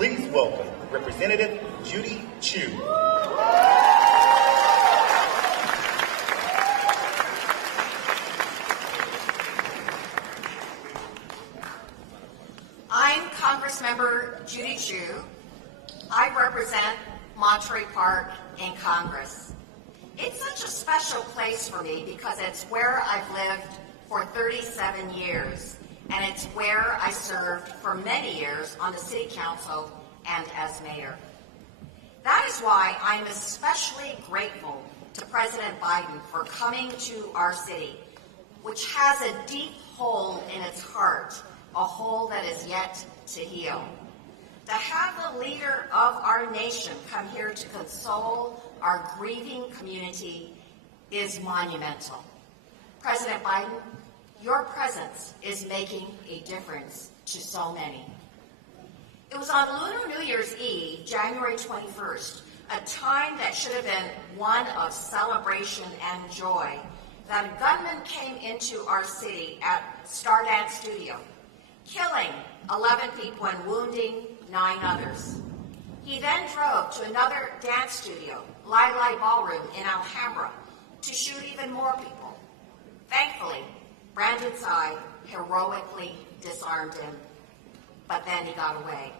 Please welcome Representative Judy Chu. I'm Congressmember Judy Chu. I represent Monterey Park in Congress. It's such a special place for me because it's where I've lived for 37 years, and it's where I served for many years on the City Council and as mayor. That is why I'm especially grateful to President Biden for coming to our city, which has a deep hole in its heart, a hole that is yet to heal. To have the leader of our nation come here to console our grieving community is monumental. President Biden, your presence is making a difference to so many. It was on Lunar New Year's Eve, January 21st, a time that should have been one of celebration and joy, that a gunman came into our city at Stardance Studio, killing 11 people and wounding 9 others. He then drove to another dance studio, Lai Lai Ballroom in Alhambra, to shoot even more people. Thankfully, Brandon Tsai heroically disarmed him, but then he got away.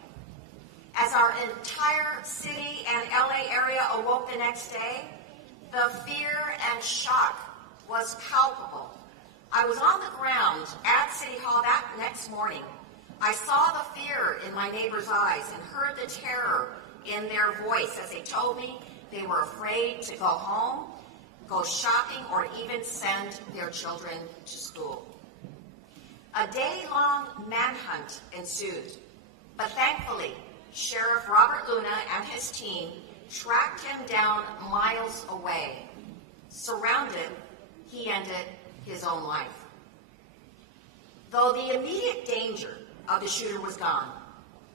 As our entire city and LA area awoke the next day, the fear and shock was palpable. I was on the ground at City Hall that next morning. I saw the fear in my neighbors' eyes and heard the terror in their voice as they told me they were afraid to go home, go shopping, or even send their children to school. A day-long manhunt ensued, but thankfully, Sheriff Robert Luna and his team tracked him down miles away. Surrounded, he ended his own life. Though the immediate danger of the shooter was gone,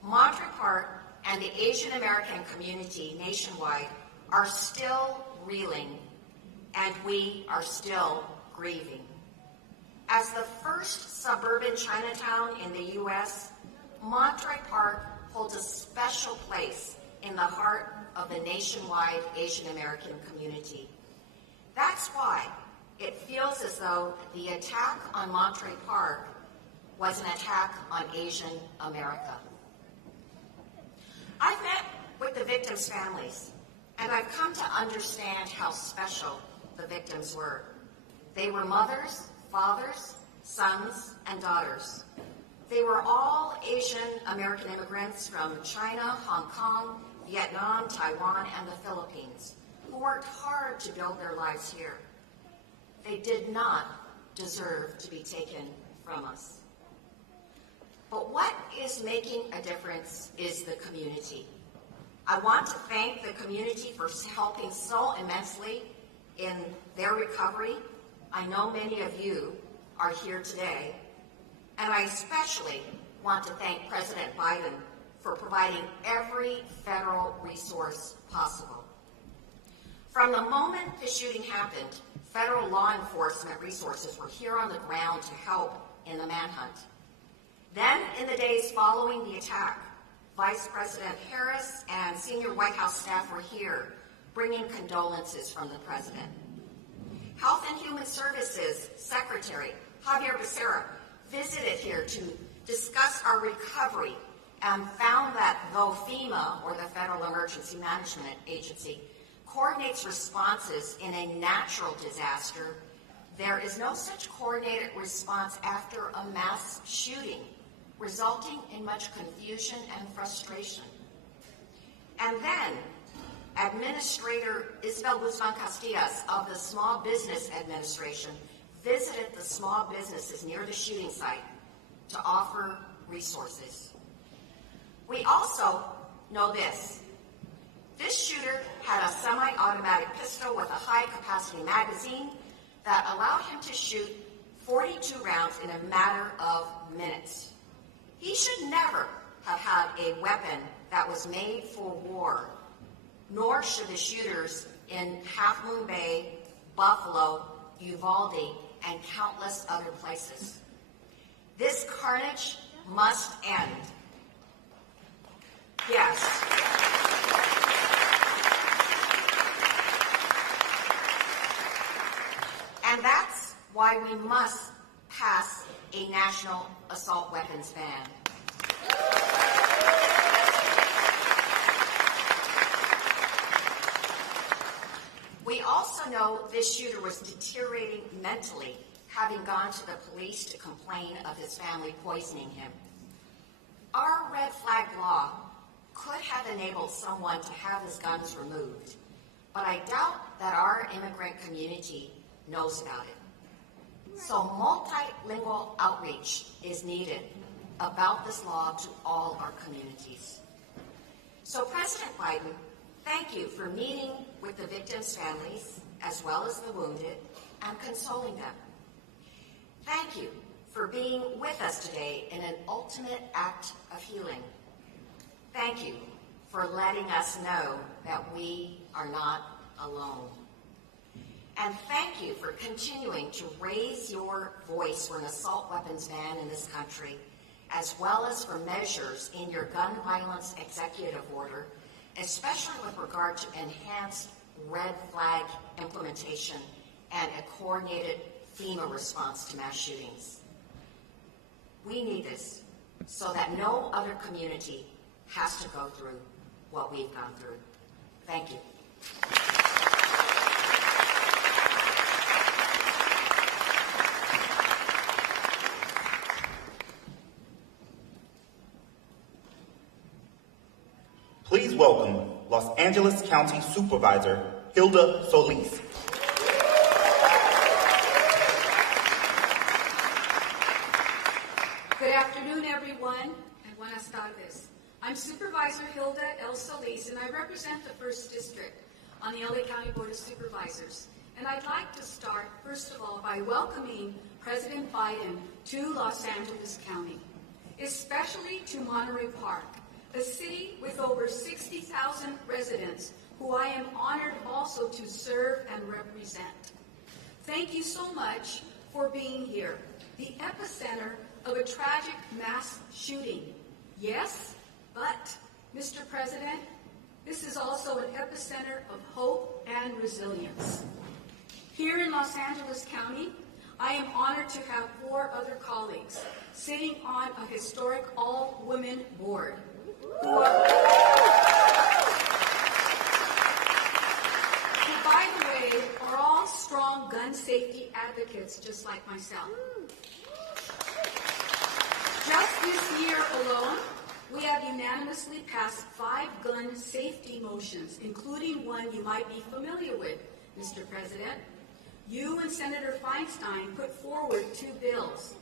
Monterey Park and the Asian American community nationwide are still reeling, and we are still grieving. As the first suburban Chinatown in the U.S., Monterey Park holds a special place in the heart of the nationwide Asian American community. That's why it feels as though the attack on Monterey Park was an attack on Asian America. I've met with the victims' families, and I've come to understand how special the victims were. They were mothers, fathers, sons, and daughters. They were all Asian American immigrants from China, Hong Kong, Vietnam, Taiwan, and the Philippines, who worked hard to build their lives here. They did not deserve to be taken from us. But what is making a difference is the community. I want to thank the community for helping so immensely in their recovery. I know many of you are here today, and I especially want to thank President Biden for providing every federal resource possible. From the moment the shooting happened, federal law enforcement resources were here on the ground to help in the manhunt. Then, in the days following the attack, Vice President Harris and senior White House staff were here, bringing condolences from the president. Health and Human Services Secretary Javier Becerra visited here to discuss our recovery and found that though FEMA, or the Federal Emergency Management Agency, coordinates responses in a natural disaster, there is no such coordinated response after a mass shooting, resulting in much confusion and frustration. And then, Administrator Isabel Guzman Castillas of the Small Business Administration visited the small businesses near the shooting site to offer resources. We also know this. This shooter had a semi-automatic pistol with a high-capacity magazine that allowed him to shoot 42 rounds in a matter of minutes. He should never have had a weapon that was made for war, nor should the shooters in Half Moon Bay, Buffalo, Uvalde, and countless other places. This carnage must end. Yes. And that's why we must pass a national assault weapons ban. We also know this shooter was deteriorating mentally, having gone to the police to complain of his family poisoning him. Our red flag law could have enabled someone to have his guns removed, but I doubt that our immigrant community knows about it. So multilingual outreach is needed about this law to all our communities. So President Biden, thank you for meeting with the victims' families as well as the wounded and consoling them. Thank you for being with us today in an ultimate act of healing. Thank you for letting us know that we are not alone. And thank you for continuing to raise your voice for an assault weapons ban in this country, as well as for measures in your gun violence executive order, especially with regard to enhanced red flag implementation and a coordinated FEMA response to mass shootings. We need this so that no other community has to go through what we've gone through. Thank you. Please welcome Los Angeles County Supervisor Hilda Solis. Good afternoon, everyone, and buenas tardes. I'm Supervisor Hilda L. Solis, and I represent the 1st District on the LA County Board of Supervisors. And I'd like to start, first of all, by welcoming President Biden to Los Angeles County, especially to Monterey Park, a city with over 60,000 residents who I am honored also to serve and represent. Thank you so much for being here, the epicenter of a tragic mass shooting. Yes, but, Mr. President, this is also an epicenter of hope and resilience. Here in Los Angeles County, I am honored to have 4 other colleagues sitting on a historic all-women board who, by the way, are all strong gun safety advocates just like myself. Just this year alone, we have unanimously passed 5 gun safety motions, including one you might be familiar with, Mr. President. You and Senator Feinstein put forward 2 bills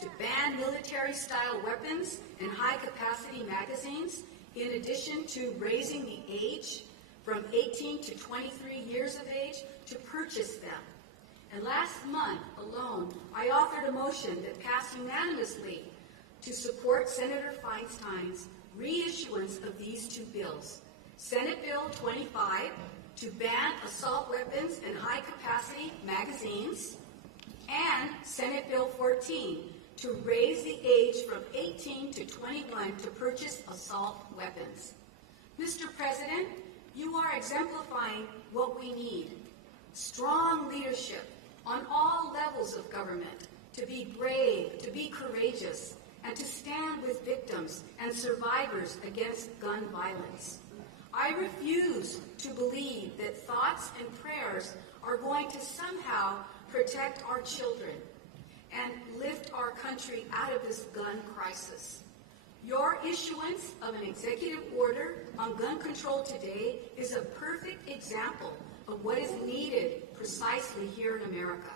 to ban military-style weapons and high-capacity magazines, in addition to raising the age from 18 to 23 years of age to purchase them. And last month alone, I authored a motion that passed unanimously to support Senator Feinstein's reissuance of these 2 bills. Senate Bill 25 to ban assault weapons and high-capacity magazines, and Senate Bill 14 to raise the age from 18 to 21 to purchase assault weapons. Mr. President, you are exemplifying what we need: strong leadership on all levels of government, to be brave, to be courageous, and to stand with victims and survivors against gun violence. I refuse to believe that thoughts and prayers are going to somehow protect our children and lift our country out of this gun crisis. Your issuance of an executive order on gun control today is a perfect example of what is needed precisely here in America.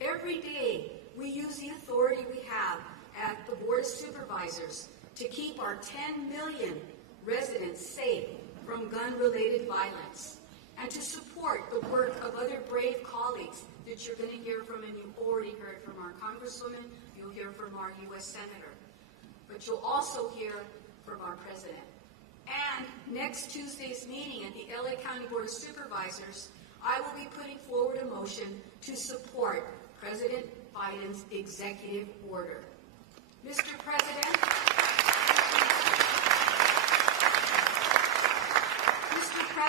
Every day, we use the authority we have at the Board of Supervisors to keep our 10 million residents safe from gun-related violence, and to support the work of other brave colleagues that you're going to hear from, and you've already heard from our Congresswoman, you'll hear from our U.S. Senator, but you'll also hear from our President. And next Tuesday's meeting at the LA County Board of Supervisors, I will be putting forward a motion to support President Biden's executive order. Mr. President,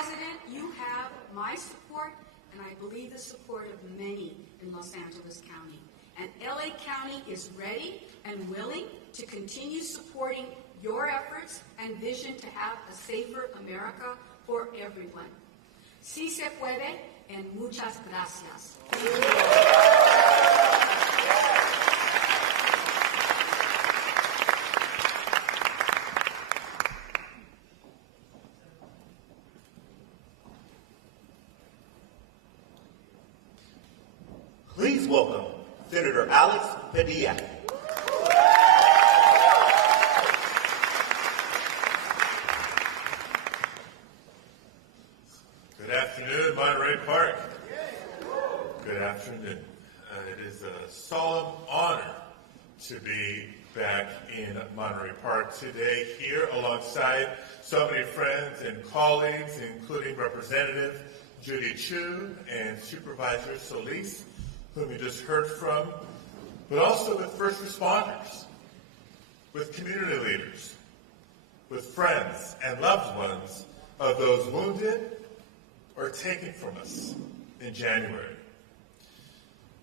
President, you have my support, and I believe the support of many in Los Angeles County. And LA County is ready and willing to continue supporting your efforts and vision to have a safer America for everyone. Sí se puede, and muchas gracias. Please welcome Senator Alex Padilla. Good afternoon, Monterey Park. Good afternoon. It is a solemn honor to be back in Monterey Park today, here alongside so many friends and colleagues, including Representative Judy Chu and Supervisor Solis, whom you just heard from, but also with first responders, with community leaders, with friends and loved ones of those wounded or taken from us in January.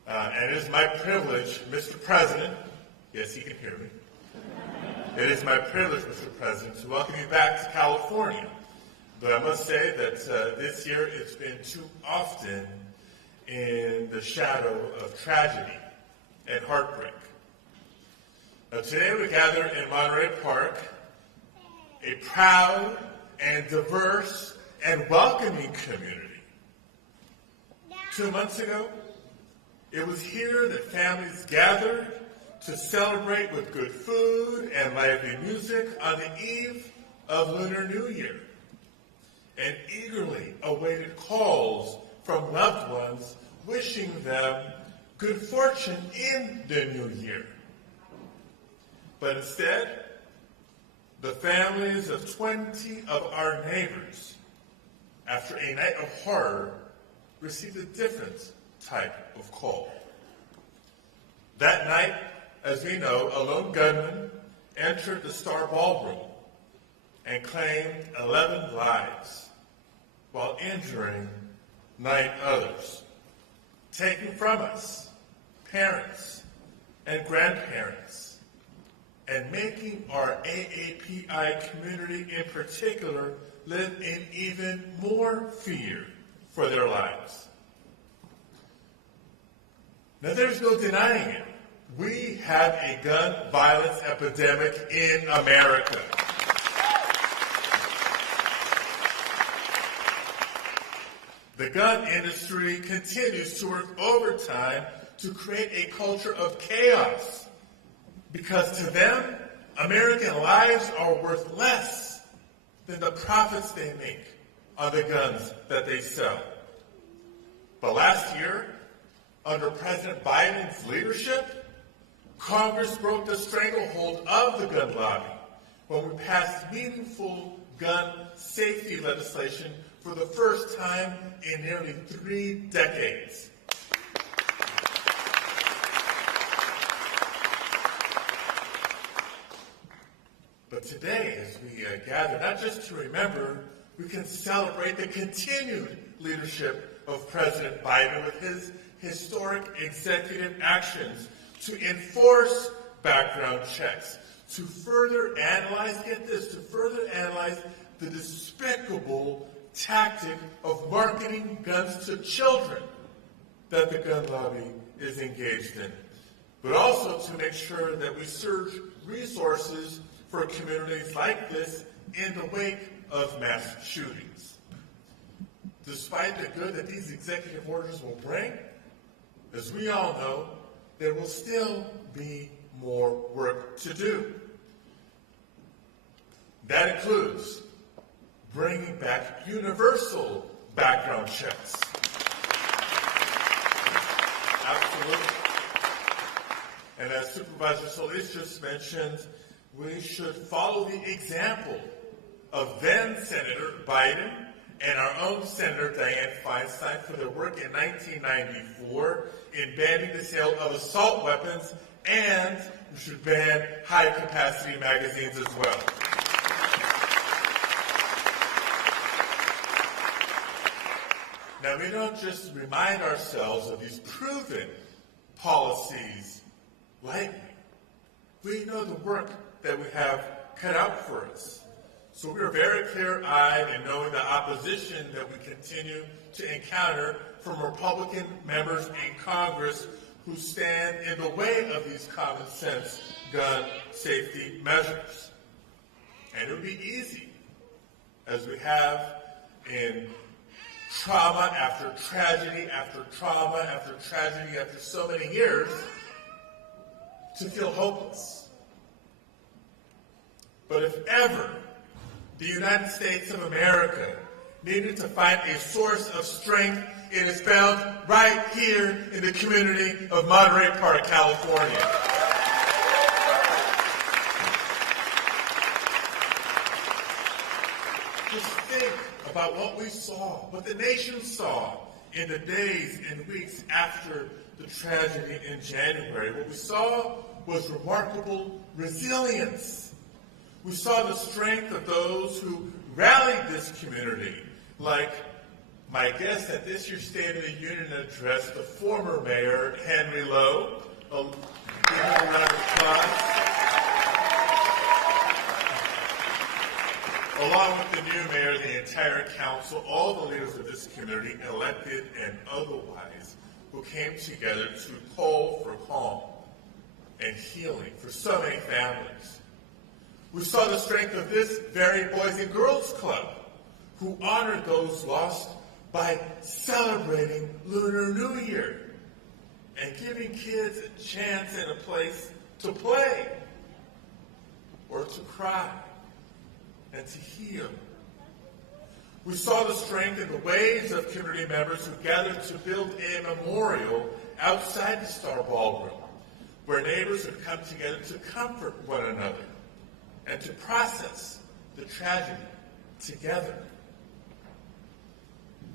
And it is my privilege, Mr. President, yes, he can hear me. It is my privilege, Mr. President, to welcome you back to California. But I must say that this year it's been too often in the shadow of tragedy and heartbreak. Now, today we gather in Monterey Park, a proud and diverse and welcoming community. 2 months ago, it was here that families gathered to celebrate with good food and lively music on the eve of Lunar New Year, and eagerly awaited calls from loved ones wishing them good fortune in the new year. But instead, the families of 20 of our neighbors, after a night of horror, received a different type of call. That night, as we know, a lone gunman entered the Star Ballroom and claimed 11 lives while injuring 9 others, taking from us parents and grandparents, and making our AAPI community in particular live in even more fear for their lives. Now, there's no denying it. We have a gun violence epidemic in America. The gun industry continues to work overtime to create a culture of chaos, because to them, American lives are worth less than the profits they make on the guns that they sell. But last year, under President Biden's leadership, Congress broke the stranglehold of the gun lobby when we passed meaningful gun safety legislation for the first time in nearly 3 decades. But today, as we gather, not just to remember, we can celebrate the continued leadership of President Biden with his historic executive actions to enforce background checks, to further analyze, get this, to further analyze the despicable tactic of marketing guns to children that the gun lobby is engaged in, but also to make sure that we surge resources for communities like this in the wake of mass shootings. Despite the good that these executive orders will bring, as we all know, there will still be more work to do. That includes bringing back universal background checks. Absolutely. And as Supervisor Solis just mentioned, we should follow the example of then Senator Biden and our own Senator Dianne Feinstein for their work in 1994 in banning the sale of assault weapons, and we should ban high-capacity magazines as well. Now, we don't just remind ourselves of these proven policies lightly. We know the work that we have cut out for us. So we are very clear-eyed in knowing the opposition that we continue to encounter from Republican members in Congress who stand in the way of these common sense gun safety measures. And it would be easy, as we have in trauma after tragedy after trauma after tragedy after so many years, to feel hopeless. But if ever the United States of America needed to find a source of strength, it is found right here in the community of Monterey Park, California. Just think about what we saw, what the nation saw in the days and weeks after the tragedy in January. What we saw was remarkable resilience. We saw the strength of those who rallied this community, like my guest at this year's State of the Union address, the former mayor, Henry Lowe. Give him a round of applause. Along with the new mayor, the entire council, all the leaders of this community, elected and otherwise, who came together to call for calm and healing for so many families. We saw the strength of this very Boys and Girls Club, who honored those lost by celebrating Lunar New Year and giving kids a chance and a place to play or to cry and to heal. We saw the strength in the waves of community members who gathered to build a memorial outside the Star Ballroom, where neighbors would come together to comfort one another and to process the tragedy together.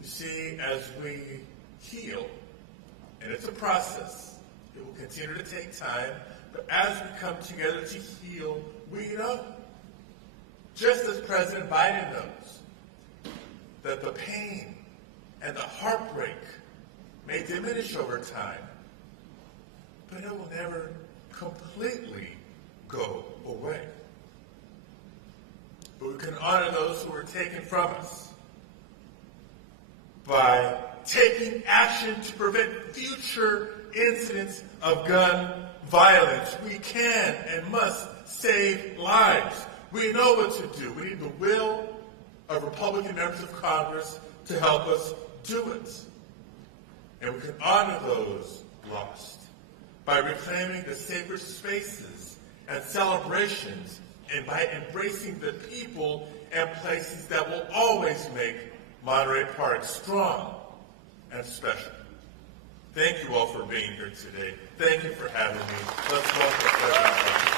You see, as we heal, and it's a process, it will continue to take time, but as we come together to heal, we know, just as President Biden knows, that the pain and the heartbreak may diminish over time, but it will never completely go away. But we can honor those who were taken from us by taking action to prevent future incidents of gun violence. We can and must save lives. We know what to do. We need the will of Republican members of Congress to help us do it. And we can honor those lost by reclaiming the sacred spaces and celebrations and by embracing the people and places that will always make Monterey Park strong and special. Thank you all for being here today. Thank you for having me. Let's welcome President Biden.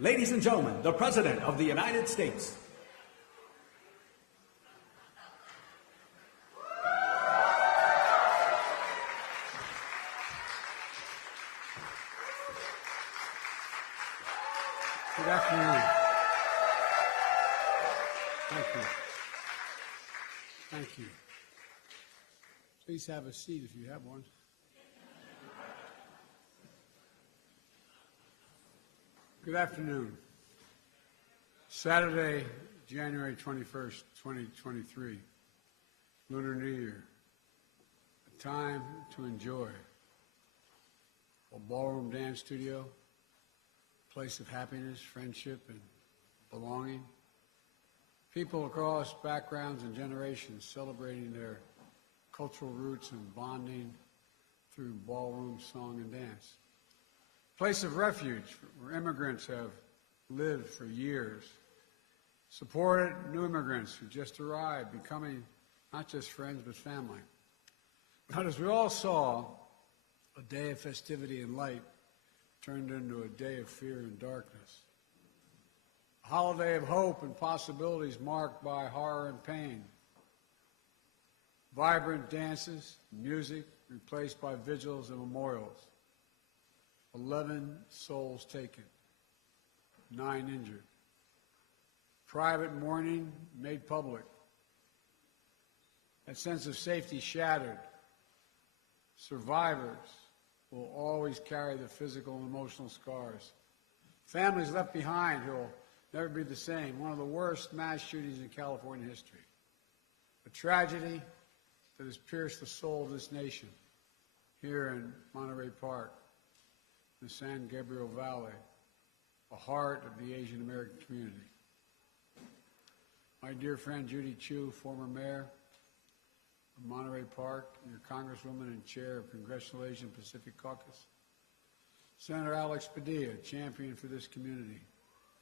Ladies and gentlemen, the President of the United States. Good afternoon. Thank you. Thank you. Please have a seat if you have one. Good afternoon. Saturday, January 21st, 2023, Lunar New Year. A time to enjoy. A ballroom dance studio, place of happiness, friendship, and belonging. People across backgrounds and generations celebrating their cultural roots and bonding through ballroom song and dance. Place of refuge where immigrants have lived for years. Supported new immigrants who just arrived, becoming not just friends but family. But as we all saw, a day of festivity and light turned into a day of fear and darkness. A holiday of hope and possibilities marked by horror and pain. Vibrant dances, music replaced by vigils and memorials. 11 souls taken, 9 injured. Private mourning made public. That sense of safety shattered. Survivors will always carry the physical and emotional scars. Families left behind who will never be the same. One of the worst mass shootings in California history. A tragedy that has pierced the soul of this nation here in Monterey Park, the San Gabriel Valley, the heart of the Asian American community. My dear friend Judy Chu, former mayor of Monterey Park, your Congresswoman and chair of Congressional Asian Pacific Caucus. Senator Alex Padilla, champion for this community,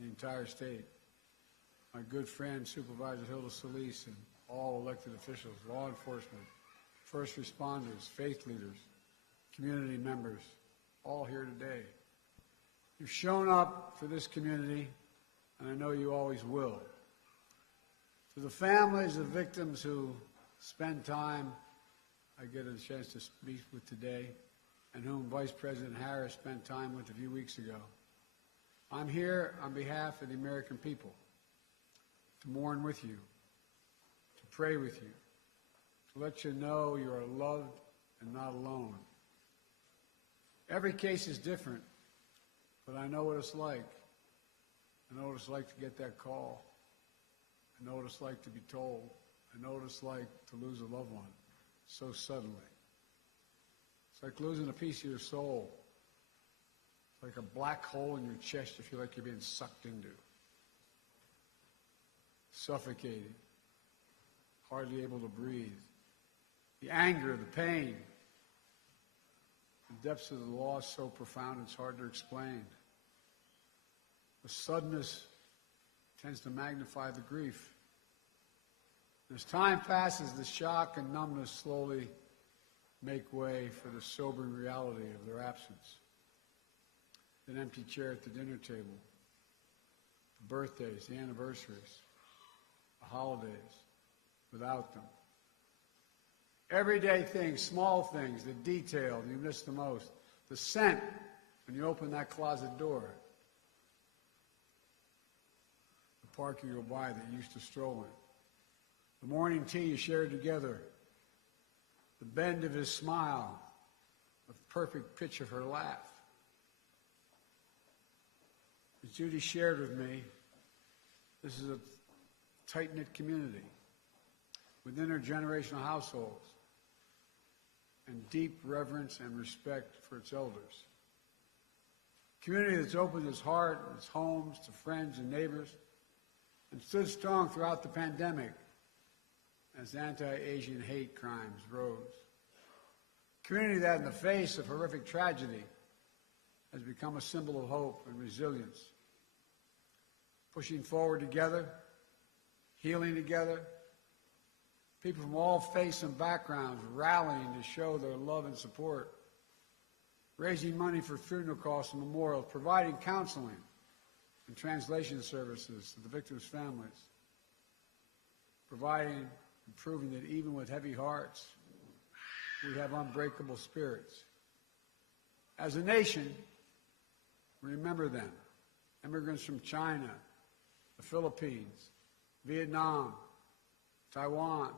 the entire state. My good friend Supervisor Hilda Solis and all elected officials, law enforcement, first responders, faith leaders, community members, all here today. You've shown up for this community, and I know you always will. To the families of victims who spend time, I get a chance to speak with today, and whom Vice President Harris spent time with a few weeks ago. I'm here on behalf of the American people to mourn with you, to pray with you, to let you know you are loved and not alone. Every case is different, but I know what it's like. I know what it's like to get that call. I know what it's like to be told. I know what it's like to lose a loved one so suddenly. It's like losing a piece of your soul. It's like a black hole in your chest you feel like you're being sucked into. Suffocating. Hardly able to breathe. The anger, the pain. The depths of the loss so profound it's hard to explain. The suddenness tends to magnify the grief. As time passes, the shock and numbness slowly make way for the sobering reality of their absence. An empty chair at the dinner table, the birthdays, the anniversaries, the holidays, without them. Everyday things, small things, the detail you miss the most. The scent when you open that closet door. The park you go by that you used to stroll in. The morning tea you shared together. The bend of his smile. The perfect pitch of her laugh. As Judy shared with me, this is a tight-knit community with intergenerational households and deep reverence and respect for its elders. A community that's opened its heart and its homes to friends and neighbors and stood strong throughout the pandemic as anti-Asian hate crimes rose. A community that in the face of horrific tragedy has become a symbol of hope and resilience. Pushing forward together, healing together, people from all faiths and backgrounds rallying to show their love and support, raising money for funeral costs and memorials, providing counseling, and translation services to the victims' families, providing and proving that even with heavy hearts, we have unbreakable spirits. As a nation, remember them. Immigrants from China, the Philippines, Vietnam, Taiwan,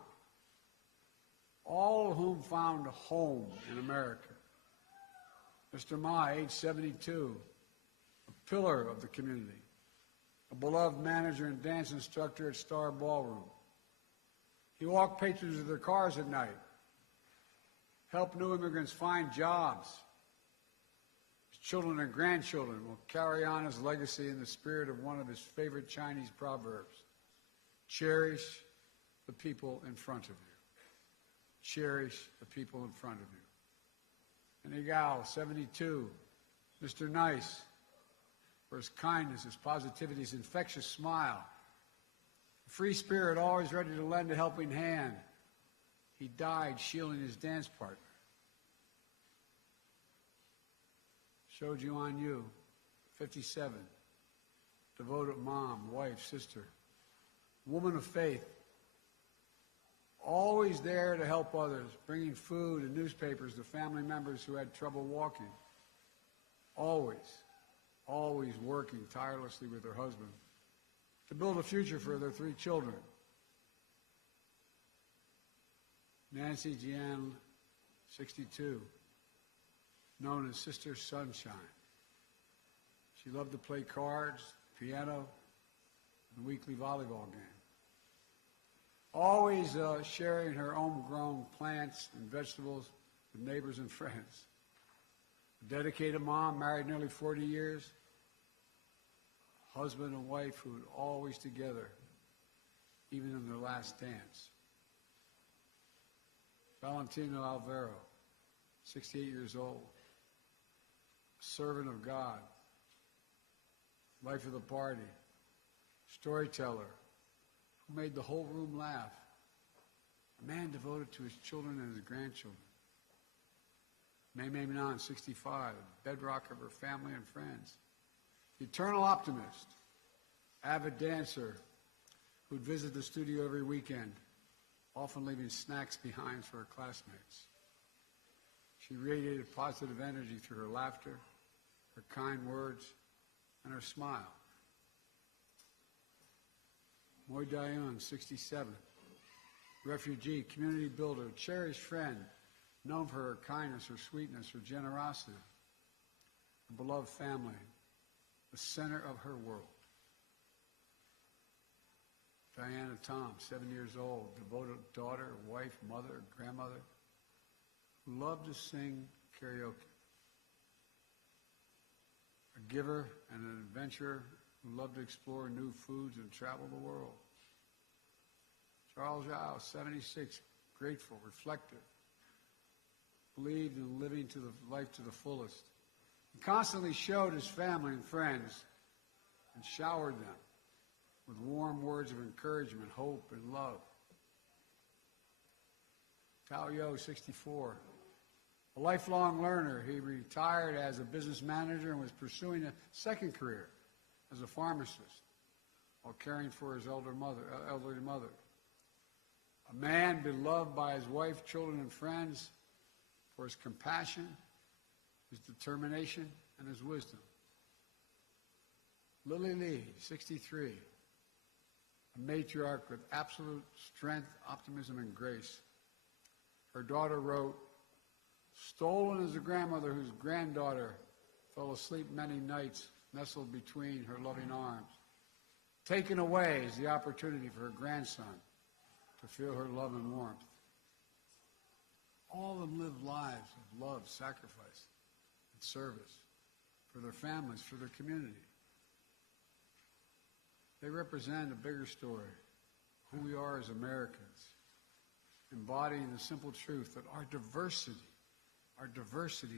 all of whom found a home in America. Mr. Ma, age 72, a pillar of the community, a beloved manager and dance instructor at Star Ballroom. He walked patrons to their cars at night, helped new immigrants find jobs. His children and grandchildren will carry on his legacy in the spirit of one of his favorite Chinese proverbs: cherish the people in front of you. Cherish the people in front of you. And Igao, 72, Mr. Nice, for his kindness, his positivity, his infectious smile, a free spirit always ready to lend a helping hand. He died shielding his dance partner. Shoju on you, 57, devoted mom, wife, sister, woman of faith, always there to help others, bringing food and newspapers to family members who had trouble walking. Always working tirelessly with her husband to build a future for their 3 children. Nancy Jian, 62, known as Sister Sunshine. She loved to play cards, piano, and the weekly volleyball game. Always sharing her homegrown plants and vegetables with neighbors and friends. A dedicated mom, married nearly 40 years. Husband and wife who were always together, even in their last dance. Valentino Alvaro, 68 years old. A servant of God. Life of the party. Storyteller. Who made the whole room laugh. A man devoted to his children and his grandchildren. May Minan, 65, bedrock of her family and friends. The eternal optimist, avid dancer who'd visit the studio every weekend, often leaving snacks behind for her classmates. She radiated positive energy through her laughter, her kind words, and her smile. Moy Dayun, 67, refugee, community builder, cherished friend, known for her kindness, her sweetness, her generosity, a beloved family, the center of her world. Diana Tom, 7 years old, devoted daughter, wife, mother, grandmother, who loved to sing karaoke. A giver and an adventurer who loved to explore new foods and travel the world. Charles Zhao, 76, grateful, reflective, believed in living to the life to the fullest. He constantly showed his family and friends and showered them with warm words of encouragement, hope, and love. Tao Yo, 64, a lifelong learner. He retired as a business manager and was pursuing a second career as a pharmacist while caring for his elderly mother. A man beloved by his wife, children, and friends for his compassion, his determination, and his wisdom. Lily Lee, 63, a matriarch with absolute strength, optimism, and grace. Her daughter wrote, "Stolen is a grandmother whose granddaughter fell asleep many nights nestled between her loving arms. Taken away is the opportunity for her grandson to feel her love and warmth." All of them lived lives of love, sacrifice, and service for their families, for their community. They represent a bigger story, who we are as Americans, embodying the simple truth that our diversity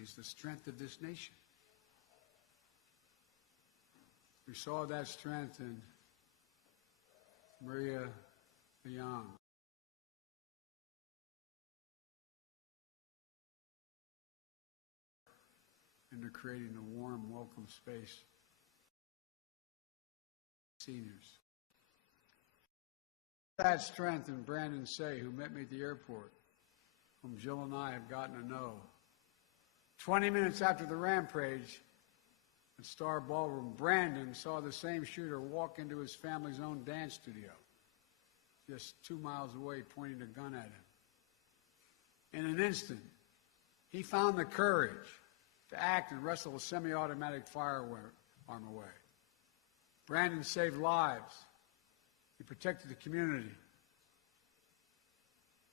is the strength of this nation. We saw that strength in Maria Young. Into creating a warm, welcome space seniors. That strength in Brandon Say, who met me at the airport, whom Jill and I have gotten to know. 20 minutes after the rampage at Star Ballroom, Brandon saw the same shooter walk into his family's own dance studio, just 2 miles away, pointing a gun at him. In an instant, he found the courage to act and wrestle a semi-automatic firearm away. Brandon saved lives. He protected the community.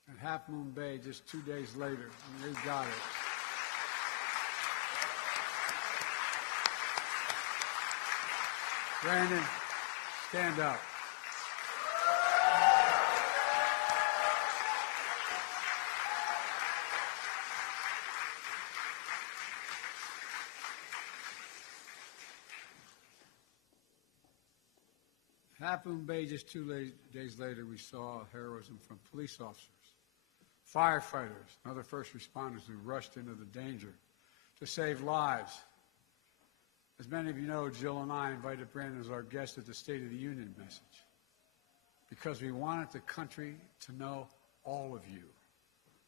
At Half Moon Bay, just 2 days later, and they got it. Brandon, stand up. Half Moon Bay, just 2 days later, we saw heroism from police officers, firefighters, and other first responders who rushed into the danger to save lives. As many of you know, Jill and I invited Brandon as our guest at the State of the Union message because we wanted the country to know all of you,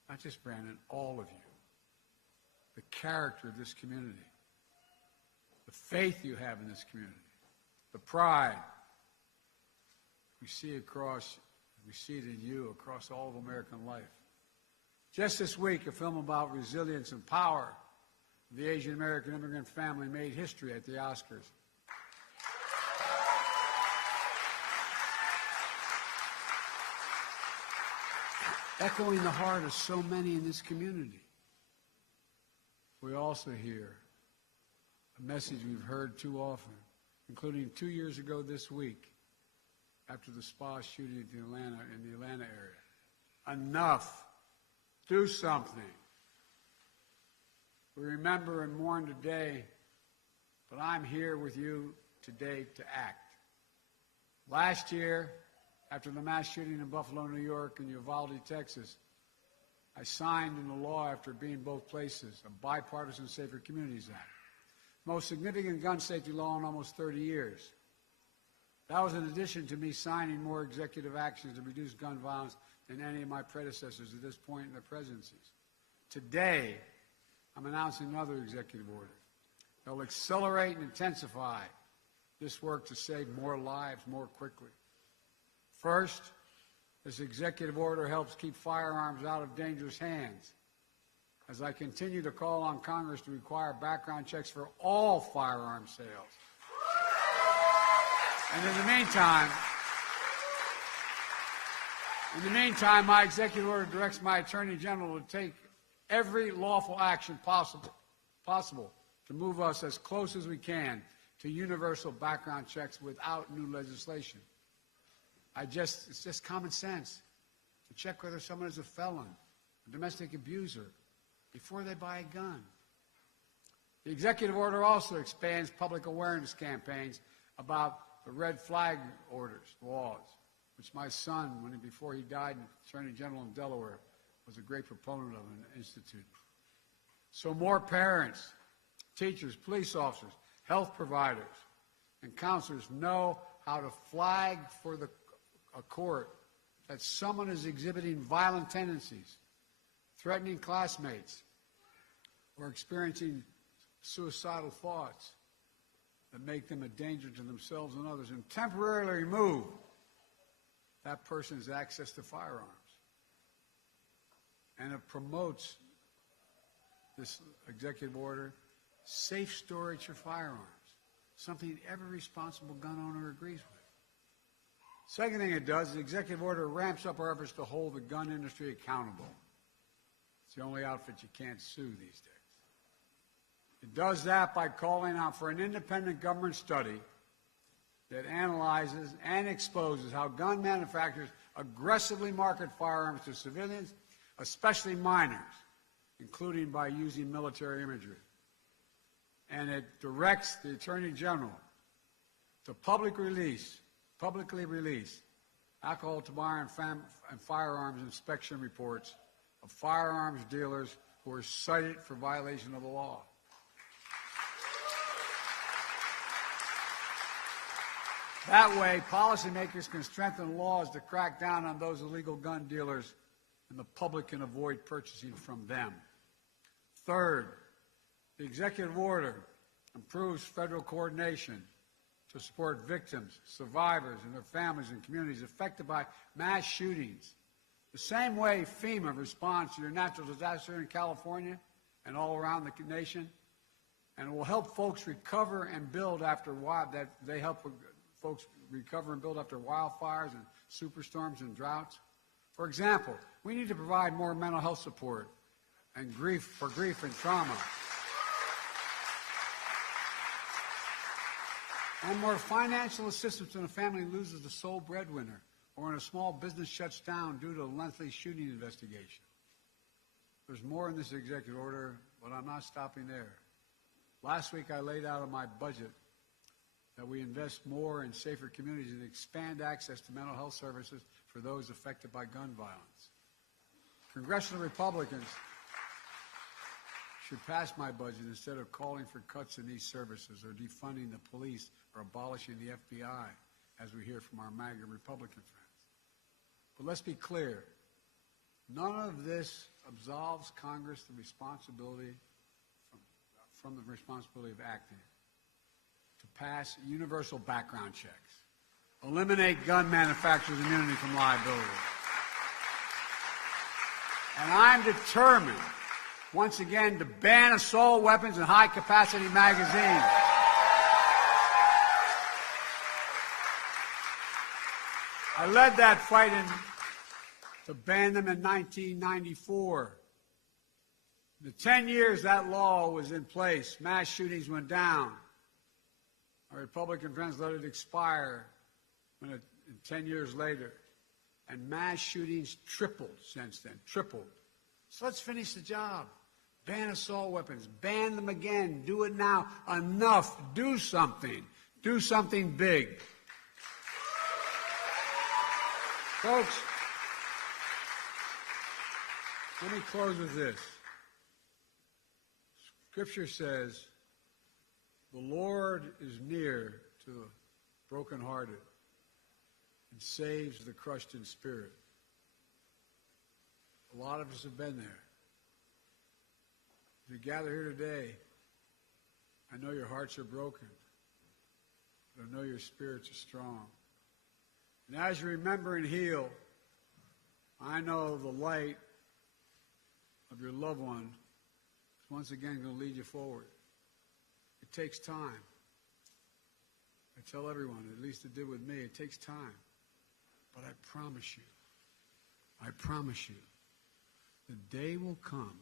not just Brandon, all of you, the character of this community, the faith you have in this community, the pride we see it in you across all of American life. Just this week, a film about resilience and power of the Asian American immigrant family made history at the Oscars. Echoing the heart of so many in this community. We also hear a message we've heard too often, including 2 years ago this week, after the spa shooting in the Atlanta area. Enough. Do something. We remember and mourn today, but I'm here with you today to act. Last year, after the mass shooting in Buffalo, New York, and Uvalde, Texas, I signed into law, after being both places, a bipartisan Safer Communities Act, most significant gun safety law in almost 30 years. That was in addition to me signing more executive actions to reduce gun violence than any of my predecessors at this point in their presidencies. Today, I'm announcing another executive order that will accelerate and intensify this work to save more lives more quickly. First, this executive order helps keep firearms out of dangerous hands, as I continue to call on Congress to require background checks for all firearm sales. And in the meantime, my executive order directs my Attorney General to take every lawful action possible to move us as close as we can to universal background checks without new legislation. It's just common sense to check whether someone is a felon, a domestic abuser, before they buy a gun. The executive order also expands public awareness campaigns about the red flag laws, which my son, before he died, Attorney General in Delaware, was a great proponent of and instituted. So more parents, teachers, police officers, health providers, and counselors know how to flag for a court that someone is exhibiting violent tendencies, threatening classmates, or experiencing suicidal thoughts that make them a danger to themselves and others, and temporarily remove that person's access to firearms. And it promotes, this executive order, safe storage for firearms, something every responsible gun owner agrees with. Second thing it does, the executive order ramps up our efforts to hold the gun industry accountable. It's the only outfit you can't sue these days. It does that by calling out for an independent government study that analyzes and exposes how gun manufacturers aggressively market firearms to civilians, especially minors, including by using military imagery. And it directs the Attorney General to publicly release alcohol, tobacco, and firearms inspection reports of firearms dealers who are cited for violation of the law. That way, policymakers can strengthen laws to crack down on those illegal gun dealers, and the public can avoid purchasing from them. Third, the executive order improves federal coordination to support victims, survivors, and their families and communities affected by mass shootings. The same way FEMA responds to your natural disaster in California and all around the nation, and it will help folks recover and build after folks recover and build after wildfires and superstorms and droughts. For example, we need to provide more mental health support and grief and trauma, and more financial assistance when a family loses the sole breadwinner or when a small business shuts down due to a lengthy shooting investigation. There's more in this executive order, but I'm not stopping there. Last week I laid out in my budget that we invest more in safer communities and expand access to mental health services for those affected by gun violence. Congressional Republicans should pass my budget instead of calling for cuts in these services or defunding the police or abolishing the FBI, as we hear from our MAGA Republican friends. But let's be clear. None of this absolves Congress the responsibility from the responsibility of acting to pass universal background checks, eliminate gun manufacturers' immunity from liability. And I'm determined, once again, to ban assault weapons and high-capacity magazines. I led that fight to ban them in 1994. In the 10 years that law was in place, mass shootings went down. Our Republican friends let it expire 10 years later. And mass shootings tripled since then, tripled. So let's finish the job. Ban assault weapons. Ban them again. Do it now. Enough. Do something. Do something big. Folks, let me close with this. Scripture says, the Lord is near to the brokenhearted and saves the crushed in spirit. A lot of us have been there. As we gather here today, I know your hearts are broken, but I know your spirits are strong. And as you remember and heal, I know the light of your loved one is once again going to lead you forward. It takes time. I tell everyone, at least it did with me, it takes time. But I promise you, the day will come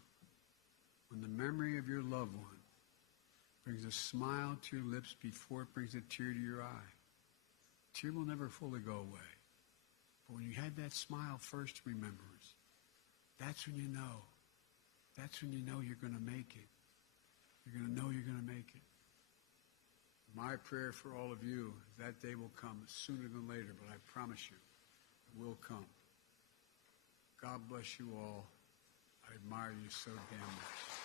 when the memory of your loved one brings a smile to your lips before it brings a tear to your eye. The tear will never fully go away. But when you had that smile first remembrance, that's when you know. That's when you know you're going to make it. You're going to know you're going to make it. My prayer for all of you is that day will come sooner than later, but I promise you, it will come. God bless you all. I admire you so damn much.